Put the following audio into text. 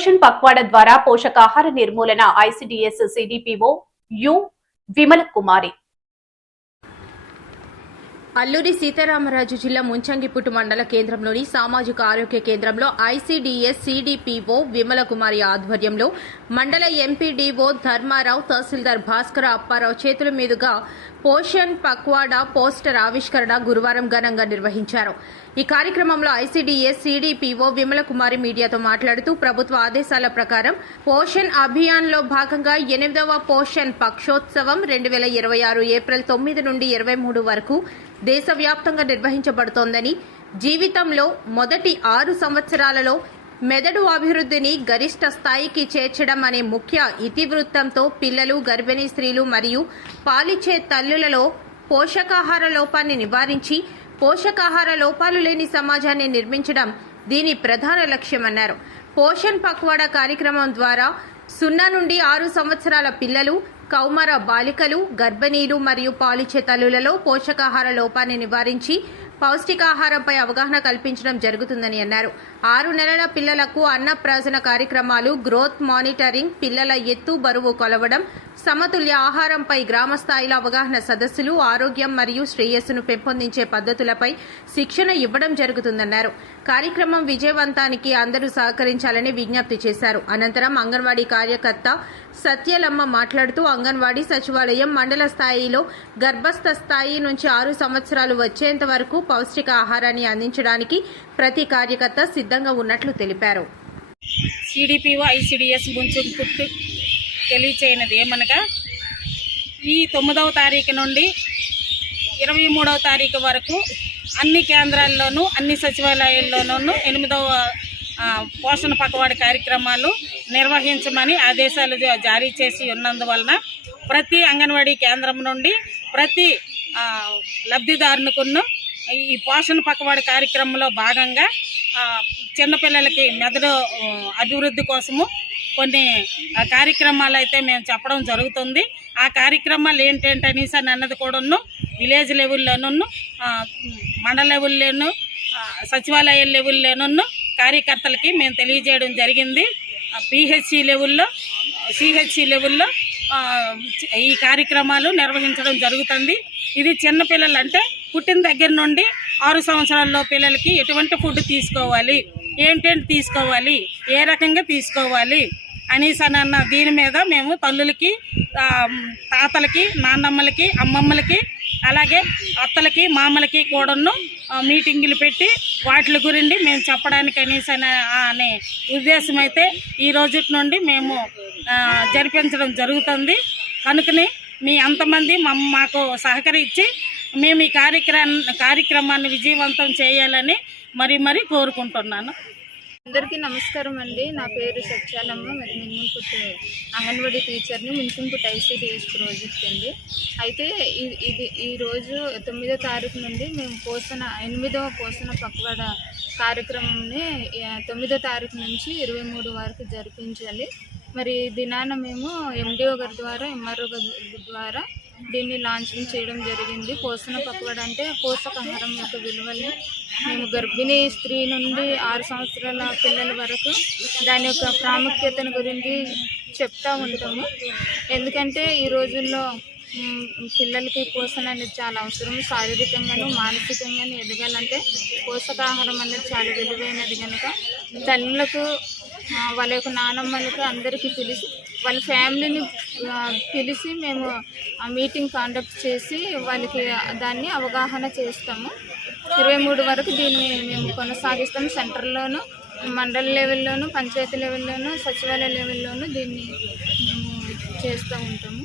పోషణ్ పక్వాడా ద్వారా పోషకాహార నిర్మూలన ఐసిడిఎస్ సిడిపిఓ యు విమల కుమారి. అల్లూరి సీతారామరాజు జిల్లా ముంచంగిపుట్టు మండల కేంద్రంలోని సామాజిక ఆరోగ్య కేంద్రంలో ఐసిడిఎస్ సిడిపిఓ విమల కుమారి ఆధ్వర్యంలో మండల ఎంపీడీఓ ధర్మారావు, తహసీల్దార్ భాస్కర అప్పారావు చేతుల మీదుగా పోషణ్ పక్వాడా పోస్టర్ ఆవిష్కరణ గురువారం ఘనంగా నిర్వహించారు. ఈ కార్యక్రమంలో ఐసిడిఎస్ సిడిపిఓ విమల కుమారి మీడియాతో మాట్లాడుతూ ప్రభుత్వ ఆదేశాల ప్రకారం పోషణ్ అభియాన్లో భాగంగా 8వ పోషణ్ పక్షోత్సవం 2026 ఏప్రిల్ 9 నుండి 23 వరకు దేశవ్యాప్తంగా నిర్వహించబడుతోందని, జీవితంలో మొదటి 6 సంవత్సరాలలో మెదడు అభివృద్ధిని గరిష్ట స్థాయికి చేర్చడం అనే ముఖ్య ఇతివృత్తంతో పిల్లలు, గర్భిణీ స్త్రీలు మరియు పాలిచ్చే తల్లులలో పోషకాహార లోపాన్ని నివారించి పోషకాహార లోపాలు లేని సమాజాన్ని నిర్మించడం దీని ప్రధాన లక్ష్యమన్నారు. పోషణ్ పక్వాడా కార్యక్రమం ద్వారా 0 నుండి 6 సంవత్సరాల పిల్లలు, కౌమార బాలికలు, గర్భిణీలు మరియు పాలిచ్చే తల్లులలో పోషకాహార లోపాన్ని నివారించి పౌష్టికాహారంపై అవగాహన కల్పించడం జరుగుతుందని అన్నారు. 6 నెలల పిల్లలకు అన్నప్రాసన కార్యక్రమాలు, గ్రోత్ మానిటరింగ్, పిల్లల ఎత్తు, బరువు కొలవడం, సమతుల్య ఆహారంపై గ్రామ స్థాయిలో అవగాహన సదస్సులు, ఆరోగ్యం మరియు శ్రేయస్సును పెంపొందించే పద్ధతులపై శిక్షణ ఇవ్వడం జరుగుతుందన్నారు. కార్యక్రమం విజయవంతానికి అందరూ సహకరించాలని విజ్ఞప్తి చేశారు. అనంతరం అంగన్వాడీ కార్యకర్త సత్యలమ్మ మాట్లాడుతూ అంగన్వాడీ సచివాలయం మండల స్థాయిలో గర్భస్థ స్థాయి నుంచి 6 సంవత్సరాలు వచ్చేంత వరకు పౌష్టిక ఆహారాన్ని అందించడానికి ప్రతి కార్యకర్త సిద్ధంగా ఉన్నట్లు తెలిపారు. సిడిపిఓ ఐసిడిఎస్ ముంచంగిపుట్టు తెలియచేయనది ఏమనగా ఈ 9వ తారీఖు నుండి 23వ తారీఖు వరకు అన్ని కేంద్రాల్లోనూ, అన్ని సచివాలయాల్లోనూ 8వ పోషణ పక్వాడా కార్యక్రమాలు నిర్వహించమని ఆదేశాలు జారీ చేసి ఉన్నందువలన ప్రతి అంగన్వాడీ కేంద్రం నుండి ప్రతి లబ్ధిదారునికున్న ఈ పోషణ పక్వాడా కార్యక్రమంలో భాగంగా చిన్నపిల్లలకి మెదడు అభివృద్ధి కోసము కొన్ని కార్యక్రమాలు అయితే మేము చెప్పడం జరుగుతుంది. ఆ కార్యక్రమాలు ఏంటనేసి అన్నది కూడాను విలేజ్ లెవెల్లోనూ, మండల లెవెల్లోనూ, సచివాలయ లెవెల్లోనూ కార్యకర్తలకి మేము తెలియజేయడం జరిగింది. పిహెచ్సి లెవెల్లో, సిహెచ్సి లెవెల్లో ఈ కార్యక్రమాలు నిర్వహించడం జరుగుతుంది. ఇది చిన్నపిల్లలు అంటే పుట్టిన దగ్గర నుండి 6 సంవత్సరాల్లో పిల్లలకి ఎటువంటి ఫుడ్ తీసుకోవాలి, ఏంటంటే తీసుకోవాలి, ఏ రకంగా తీసుకోవాలి అనేసి అన్న దీని మీద మేము తల్లులకి, తాతలకి, నాన్నమ్మలకి, అమ్మమ్మలకి, అలాగే అత్తలకి, మామలకి కూడాను మీటింగులు పెట్టి వాటి గురించి మేము చెప్పడానికి అనేసి అనే ఉద్దేశం అయితే ఈ రోజు నుండి మేము జరిపించడం జరుగుతుంది. కనుకని మీ అంతమంది మాకు సహకరించి మేము ఈ కార్యక్రమాన్ని విజయవంతం చేయాలని మరీ కోరుకుంటున్నాను. అందరికీ నమస్కారం అండి. నా పేరు సత్యాలమ్మ. మరి ముంచంగిపుట్టు అంగన్వాడీ టీచర్ని. ముంచంగిపుట్టు ఐసిడిఎస్ ప్రాజెక్ట్ అండి. అయితే ఈరోజు 9వ తారీఖు నుండి మేము 8వ పోషణ పక్వాడా కార్యక్రమంని 9వ తారీఖు నుంచి 23 వరకు జరిపించాలి. మరి దినాన మేము ఎండిఓ గారి ద్వారా, ఎంఆర్ఓ గారి ద్వారా దీన్ని లాంచింగ్ చేయడం జరిగింది. పోషణ పక్వాడా అంటే పోషకాహారం యొక్క విలువల్ని మేము గర్భిణీ స్త్రీ నుండి 6 సంవత్సరాల పిల్లల వరకు దాని యొక్క ప్రాముఖ్యతను గురించి చెప్తూ ఉంటాము. ఎందుకంటే ఈ రోజుల్లో పిల్లలకి పోషణ అనేది చాలా అవసరం. శారీరకంగాను, మానసికంగాను ఎదగాలంటే పోషకాహారం అనేది చాలా విలువైనది. కనుక తల్లులకు, వాళ్ళ యొక్క నానమ్మలకు అందరికీ పిలిచి, వాళ్ళ ఫ్యామిలీని పిలిచి మేము మీటింగ్ కండక్ట్ చేసి వాళ్ళకి దాన్ని అవగాహన చేస్తాము. 23 వరకు దీన్ని మేము కొనసాగిస్తాము. సెంటర్లోను, మండల లెవెల్లోను, పంచాయతీ లెవెల్లోను, సచివాలయ లెవెల్లోను దీన్ని మేము చేస్తూ ఉంటాము.